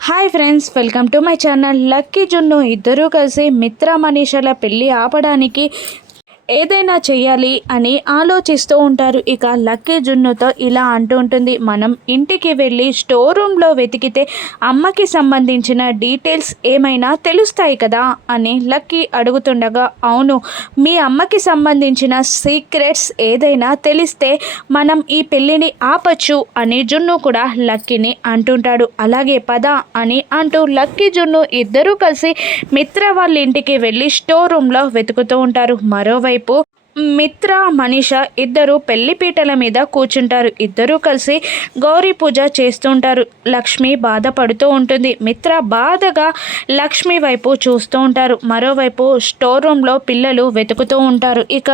Hi friends welcome to my channel. Lucky Junnu ఇద్దరూ కలిసి మిత్ర మనీషల పెళ్ళి ఆపడానికి ఏదైనా చేయాలి అని ఆలోచిస్తూ ఉంటారు. ఇక లక్కీ జున్నుతో ఇలా అంటూ ఉంటుంది. మనం ఇంటికి వెళ్ళి స్టోర్ రూమ్లో వెతికితే అమ్మకి సంబంధించిన డీటెయిల్స్ ఏమైనా తెలుస్తాయి కదా అని లక్కీ అడుగుతుండగా అవును మీ అమ్మకి సంబంధించిన సీక్రెట్స్ ఏదైనా తెలిస్తే మనం ఈ పెళ్ళిని ఆపచ్చు అని జున్ను కూడా లక్కీని అంటుంటాడు. అలాగే పద అని అంటూ లక్కీ జున్ను ఇద్దరూ కలిసి మిత్ర వాళ్ళ ఇంటికి వెళ్ళి స్టోర్ రూమ్లో వెతుకుతూ ఉంటారు. మరోవైపు మిత్ర మనిష ఇద్దరు పెళ్ళిపీటల మీద కూర్చుంటారు. ఇద్దరూ కలిసి గౌరీ పూజ చేస్తుంటారు. లక్ష్మి బాధపడుతూ ఉంటుంది. మిత్ర బాధగా లక్ష్మి వైపు చూస్తూ ఉంటారు. మరోవైపు స్టోర్ రూమ్లో పిల్లలు వెతుకుతూ ఉంటారు. ఇక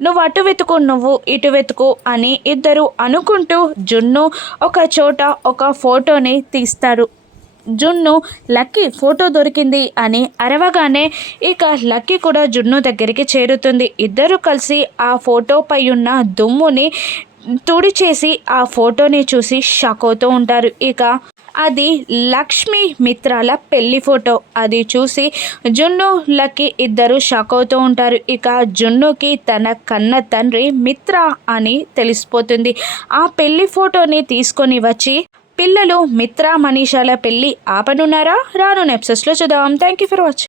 నువ్వు అటు వెతుకు నువ్వు ఇటు వెతుకు అని ఇద్దరు అనుకుంటూ జున్ను ఒక చోట ఒక ఫోటోని తీస్తారు. జున్ను లక్కీ ఫోటో దొరికింది అని అరవగానే ఇక లక్కీ కూడా జున్ను దగ్గరికి చేరుతుంది. ఇద్దరు కలిసి ఆ ఫోటోపై ఉన్న దుమ్ముని తుడిచేసి ఆ ఫోటోని చూసి షాక్ అవుతూ ఉంటారు. ఇక అది లక్ష్మి మిత్రాల పెళ్ళి ఫోటో. అది చూసి జున్ను లక్కీ ఇద్దరు షాక్ అవుతూ ఉంటారు. ఇక జున్నుకి తన కన్న తండ్రి మిత్ర అని తెలిసిపోతుంది. ఆ పెళ్ళి ఫోటోని తీసుకొని వచ్చి పిల్లలు మిత్ర మనీషాల పెళ్ళి ఆపనున్నారా? రాను నెప్సెస్లో చూద్దాం. Thank you for watching